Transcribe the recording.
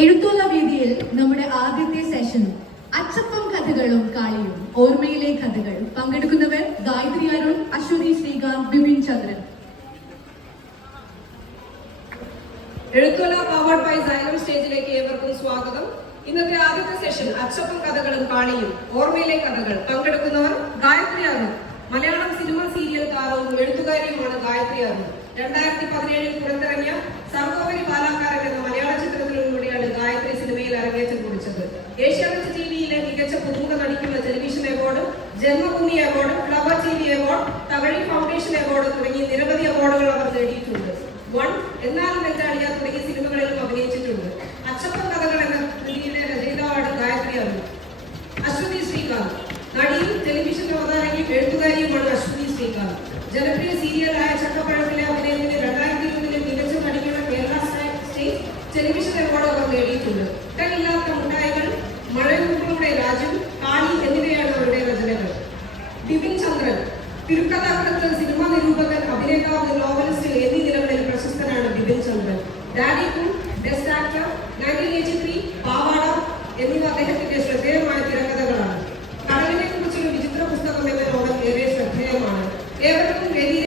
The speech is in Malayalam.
എഴുത്തുള്ള വേദിയിൽ നമ്മുടെ ആദ്യത്തെ സെഷൻ അച്ചപ്പം കഥകളും കാളിയും ഓർമ്മയിലെ കഥകൾ പങ്കെടുക്കുന്നവർ ഗായത്രി അരുൺ അശ്വതി ശ്രീകാന്ത് ബിപിൻ ചന്ദ്രൻ. സ്റ്റേജിലേക്ക് ഏവർക്കും സ്വാഗതം. ഇന്നത്തെ ആദ്യത്തെ സെഷൻ അച്ചപ്പം കഥകളും കാളിയും ഓർമ്മയിലെ കഥകൾ പങ്കെടുക്കുന്നവർ എഴുത്തുകാരിയുമാണ് ഗായത്രി അരുൺ രണ്ടായിരത്തി പതിനേഴിൽ പുറത്തിറങ്ങിയ സർവോപരി ബാലാക്കാരൻ എന്ന മലയാള ചിത്രത്തിലൂടെയാണ് ഗായത്രി സിനിമയിൽ അരങ്ങേറ്റം കുറിച്ചത്. ഏഷ്യാനെറ്റ് ടിവിയിലെ മികച്ച പുതുമുഖ നടിക്കുള്ള television award Janmabhumi award flower T V award Thakazhi foundation award തുടങ്ങി നിരവധി അവാർഡുകൾ അവർ നേടിയിട്ടുണ്ട്. വൺ എന്നാലും എന്താളിയ തുടങ്ങിയ സിനിമകളിലും അഭിനയിച്ചിട്ടുണ്ട് അച്ചപ്പൻ കഥകൾ എന്ന കൃതിയിലെ രചയിതാവാണ് ഗായത്രി അരുൺ അശ്വതി ശ്രീകാന്ത് നടിയും ടെലിവിഷൻ അവതാരകയും എഴുത്തുകാരിയുമാണ് അശ്വതി ശ്രീകാന്ത് ജനപ്രിയ സീരിയലായ ചക്കപ്പഴത്തിലെ അഭിനയത്തിന് രണ്ടായിരത്തി ഇരുപതിലെ മികച്ച നടിക്കുള്ള കേരള സ്റ്റേറ്റ് ടെലിവിഷൻ അവാർഡ് അവർ നേടിയിട്ടുണ്ട്. കല്ലില്ലാത്ത മുട്ടായികൾ മഴയൂറിലൂടെ രാജു കാളി എന്നിവയാണ് അവരുടെ രചനകൾ. ബിപിൻ ചന്ദ്രൻ തിരുക്കഥാകൃത്ത് സിനിമാ നിരൂപകൻ അഭിനേതാവ് നോവലിസ്റ്റ് എന്നീ നിലകളിൽ പ്രശസ്തനാണ് Bipin Chandran. Daddy cool best actor nineteen eighty three Pavada എന്നിവ അദ്ദേഹത്തിന്റെ